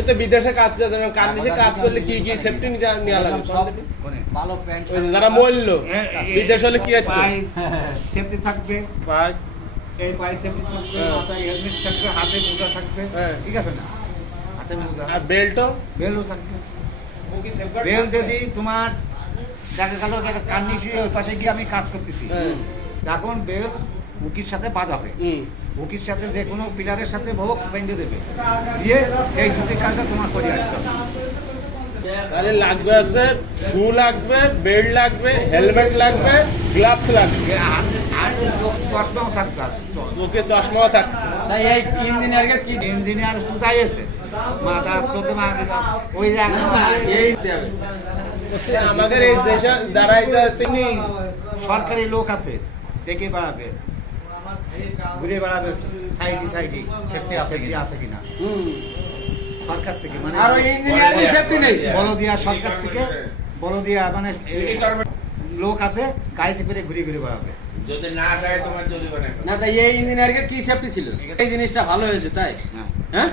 আপনি তো বিদেশে কাজ করেছেন কান্দিসে কাজ করলে কি কি সেফটি নেওয়া লাগে ভালো প্যান্ট যারা মরল বিদেশ হলে কি আছে? সেফটি থাকবে পাঁচ এই পায়ে সেফটি থাকবে হ্যাঁ। মাথায় হেলমেট থাকবে হাতে মোজা থাকবে হ্যাঁ। ঠিক আছে না? হাতে মোজা আর বেল্টও? বেলও থাকবে। বেল যদি তোমার দেখা গেল একটা কান্নি শুয়ে ওই পাশে গিয়ে আমি কাজ করতেছি। হ্যাঁ। তখন বেল উকির সাথে বাঁধাবে হুম। উকির সাথে যে কোনো পিলারের সাথে ভোগ বেঁধে দেবে। দিয়ে এই ছুটির কাজটা তোমার করে আসতে হবে। তাহলে লাগবে আছে শু লাগবে বেল্ট লাগবে হেলমেট লাগবে গ্লাভস লাগবে। চশমাও থাকবে চোখে চশমাও থাকবে। তাই এই ইঞ্জিনিয়ারকে কি ইঞ্জিনিয়ার মাথা ওই এই দেবে। আমাদের এই দেশে যারা সরকারি লোক আছে দেখে বেড়াবে। ঘুরে বেড়াবে সাইডে সাইডে। Safety আছে সেফটি আছে কিনা? সরকার থেকে মানে আর ইঞ্জিনিয়ার সেফটি নেই। বলদিয়া। সরকার থেকে বলদিয়া মানে লোক আছে গাড়িতে করে ঘুরে ঘুরে বেড়াবে। যদি না দেয় তোমার জরিমানা না। তাই এই ইঞ্জিনিয়ারকে কি সেফটি ছিল? এই জিনিসটা ভালো হয়েছে তাই? হ্যাঁ। হ্যাঁ?